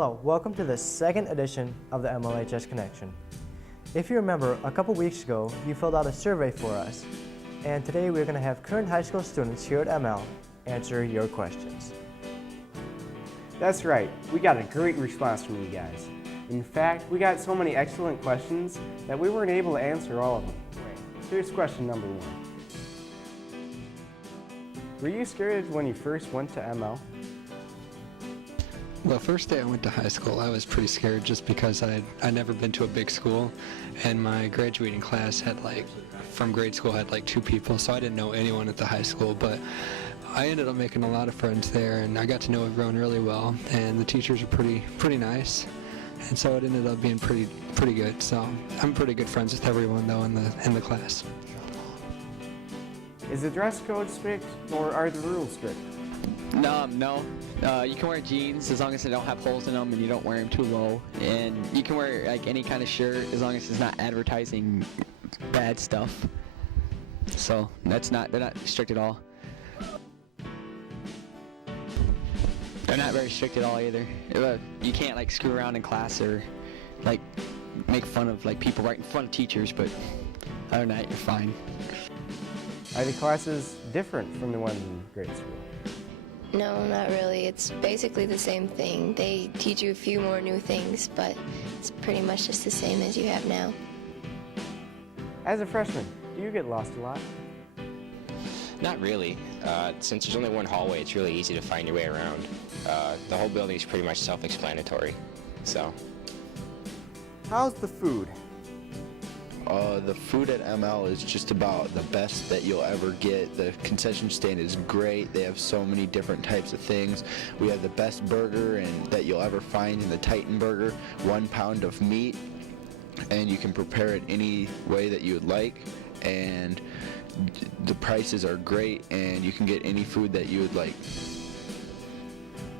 Hello, welcome to the second edition of the MLHS Connection. If you remember, a couple weeks ago, you filled out a survey for us, and today we're going to have current high school students here at ML answer your questions. That's right, we got a great response from you guys. In fact, we got so many excellent questions that we weren't able to answer all of them. Here's question number 1. Were you scared when you first went to ML? Well, first day I went to high school, I was pretty scared just because I'd never been to a big school, and my graduating class had from grade school had 2 people, so I didn't know anyone at the high school, but I ended up making a lot of friends there, and I got to know everyone really well, and the teachers are pretty nice, and so it ended up being pretty good. So I'm pretty good friends with everyone though in the class. Is the dress code strict, or are the rules strict? No. You can wear jeans as long as they don't have holes in them and you don't wear them too low. And you can wear any kind of shirt as long as it's not advertising bad stuff. So they're not strict at all. They're not very strict at all either. You can't screw around in class or make fun of people right in front of teachers, but other than that, you're fine. Are the classes different from the ones in grade school? No, not really. It's basically the same thing. They teach you a few more new things, but it's pretty much just the same as you have now. As a freshman, do you get lost a lot? Not really. Since there's only one hallway, it's really easy to find your way around. The whole building is pretty much self-explanatory, so. How's the food? The food at ML is just about the best that you'll ever get. The concession stand is great. They have so many different types of things. We have the best burger that you'll ever find in the Titan burger, 1 pound of meat, and you can prepare it any way that you would like. And the prices are great, and you can get any food that you would like.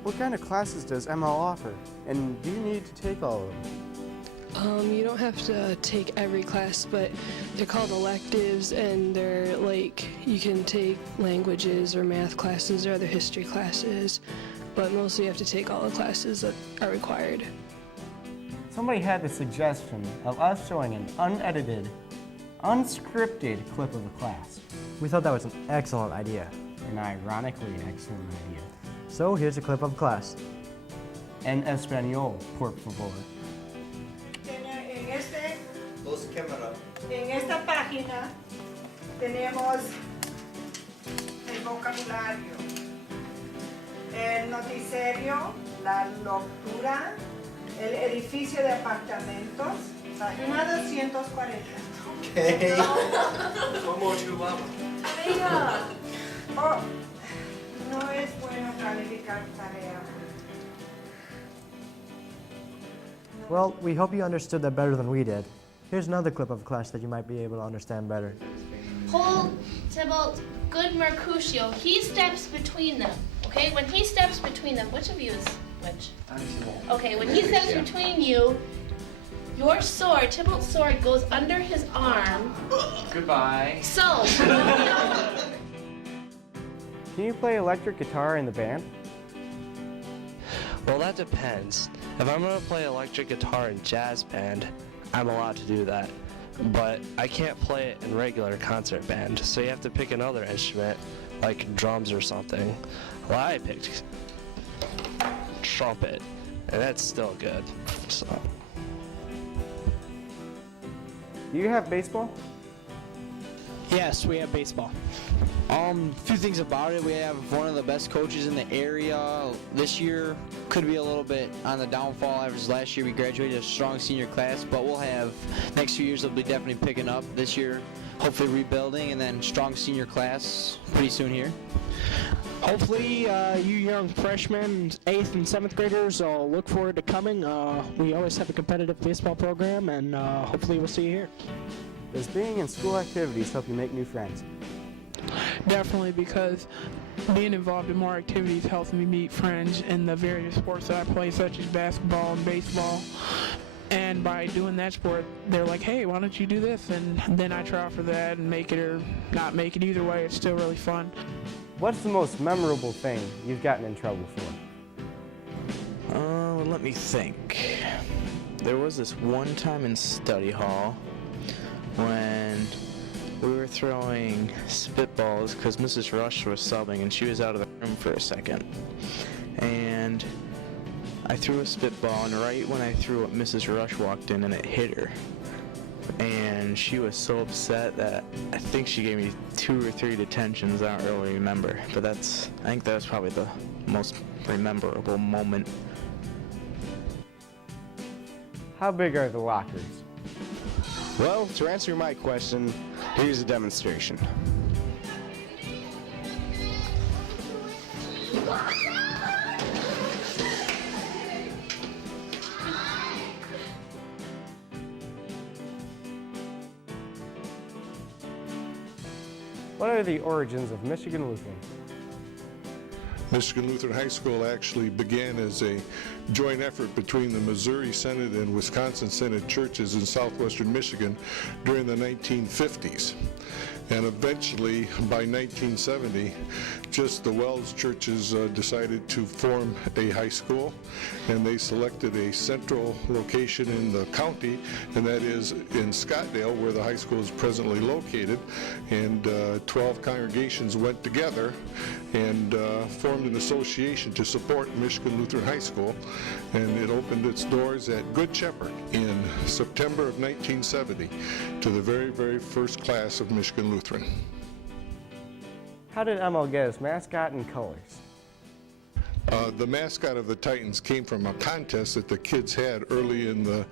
What kind of classes does ML offer? And do you need to take all of them? You don't have to take every class, but they're called electives, and they're you can take languages or math classes or other history classes, but mostly you have to take all the classes that are required. Somebody had the suggestion of us showing an unedited, unscripted clip of the class. We thought that was an excellent idea. An ironically excellent idea. So here's a clip of class. En español, por favor. En esta página tenemos el vocabulario, el noticiero, la lectura, el edificio de apartamentos, página 240. Okay. One more to Oh, no es bueno calificar tarea. Well, we hope you understood that better than we did. Here's another clip of class that you might be able to understand better. Paul Tybalt, good Mercutio, he steps between them. Okay, when he steps between them, which of you is which? Okay, when he steps between you, your sword, Tybalt's sword, goes under his arm. Goodbye. So. Can you play electric guitar in the band? Well, that depends. If I'm going to play electric guitar in jazz band, I'm allowed to do that. But I can't play it in regular concert band, so you have to pick another instrument, like drums or something. Well, I picked trumpet, and that's still good. So. Do you have baseball? Yes, we have baseball. A few things about it. We have one of the best coaches in the area. This year could be a little bit on the downfall. Average last year we graduated a strong senior class, but we'll have next few years. They'll be definitely picking up. This year, hopefully rebuilding, and then strong senior class pretty soon here. Hopefully, you young freshmen, 8th and 7th graders, look forward to coming. We always have a competitive baseball program, and hopefully we'll see you here. Does being in school activities help you make new friends? Definitely, because being involved in more activities helps me meet friends in the various sports that I play, such as basketball and baseball. And by doing that sport, they're like, hey, why don't you do this? And then I try out for that and make it or not make it. Either way, it's still really fun. What's the most memorable thing you've gotten in trouble for? let me think. There was this one time in study hall when we were throwing spitballs because Mrs. Rush was subbing and she was out of the room for a second. And I threw a spitball, and right when I threw it, Mrs. Rush walked in and it hit her. And she was so upset that I think she gave me 2 or 3 detentions. I don't really remember, but I think that was probably the most memorable moment. How big are the lockers? Well, to answer my question, here's a demonstration. What are the origins of Michigan Lutheran? Michigan Lutheran High School actually began as a joint effort between the Missouri Synod and Wisconsin Synod churches in southwestern Michigan during the 1950s. And eventually, by 1970, just the Wells churches decided to form a high school, and they selected a central location in the county, and that is in Scottdale, where the high school is presently located. And 12 congregations went together and formed an association to support Michigan Lutheran High School, and it opened its doors at Good Shepherd in September of 1970 to the very, very first class of Michigan Lutheran. How did ML get its mascot and colors? The mascot of the Titans came from a contest that the kids had early in the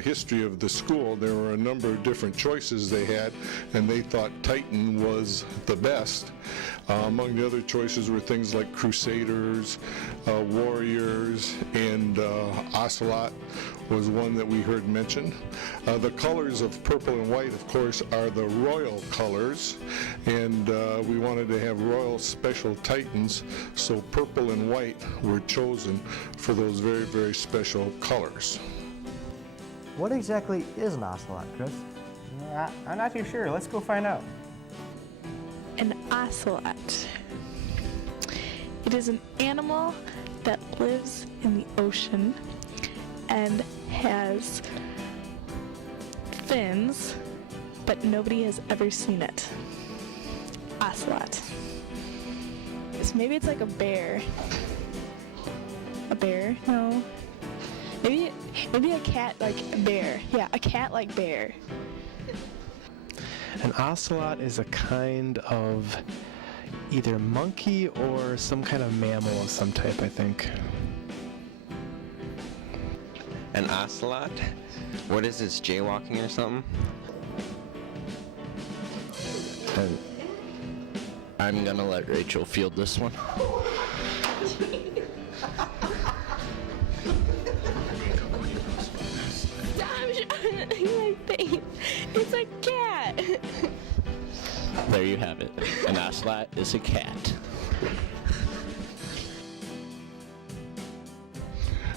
history of the school. There were a number of different choices they had, and they thought Titan was the best. Among the other choices were things like Crusaders, Warriors, and Ocelot was one that we heard mentioned. The colors of purple and white, of course, are the royal colors, and we wanted to have royal special Titans, so purple and white were chosen for those very, very special colors. What exactly is an ocelot, Kris? I'm not too sure. Let's go find out. An ocelot. It is an animal that lives in the ocean and has fins, but nobody has ever seen it. Ocelot. So maybe it's like a bear. A bear? No. Maybe a cat like a bear. Yeah, a cat like bear. An ocelot is a kind of either monkey or some kind of mammal of some type, I think. An ocelot? What is this, jaywalking or something? I'm gonna let Rachel field this one. Stop showing my face. It's a cat. There you have it. An ocelot is a cat.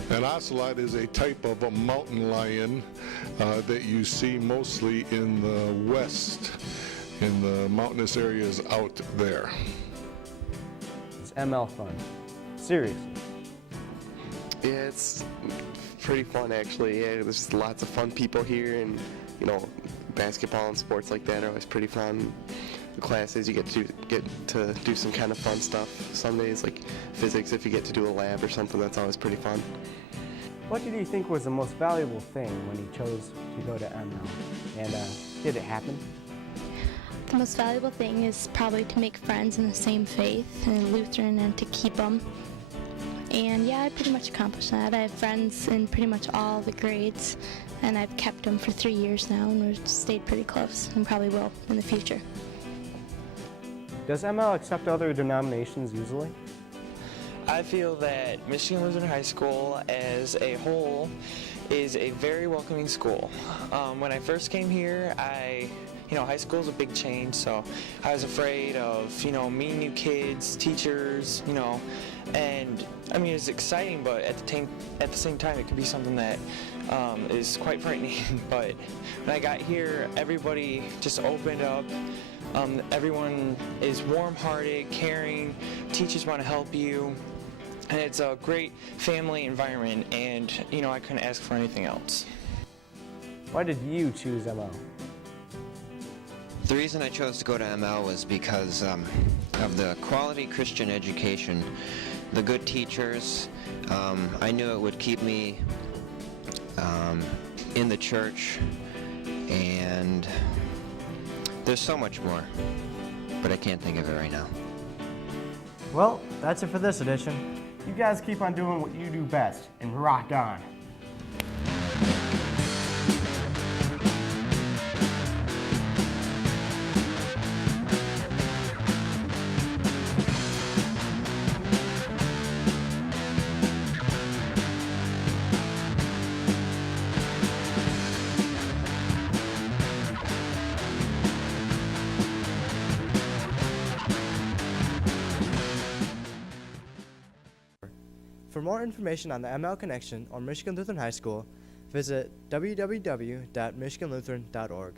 An ocelot is a type of a mountain lion that you see mostly in the west, in the mountainous areas out there. It's ML fun. Seriously. Yeah, it's pretty fun actually. Yeah, there's lots of fun people here, and you know, basketball and sports like that are always pretty fun. The classes, you get to do some kind of fun stuff. Some days, like physics, if you get to do a lab or something, that's always pretty fun. What did you think was the most valuable thing when you chose to go to ML? And did it happen? The most valuable thing is probably to make friends in the same faith, in Lutheran, and to keep them. And yeah, I pretty much accomplished that. I have friends in pretty much all the grades, and I've kept them for 3 years now, and we've stayed pretty close, and probably will in the future. Does ML accept other denominations usually? I feel that Michigan Lutheran High School as a whole is a very welcoming school. When I first came here, high school is a big change, so I was afraid of, meeting new kids, teachers, and I mean, it's exciting, but at the same time, it could be something that is quite frightening. But when I got here, everybody just opened up. Everyone is warm-hearted, caring. Teachers want to help you. and it's a great family environment, and you know, I couldn't ask for anything else. Why did you choose ML? The reason I chose to go to ML was because of the quality Christian education, the good teachers. I knew it would keep me in the church, and there's so much more, but I can't think of it right now. Well, that's it for this edition. You guys keep on doing what you do best and rock on. For more information on the ML Connection or Michigan Lutheran High School, visit www.michiganlutheran.org.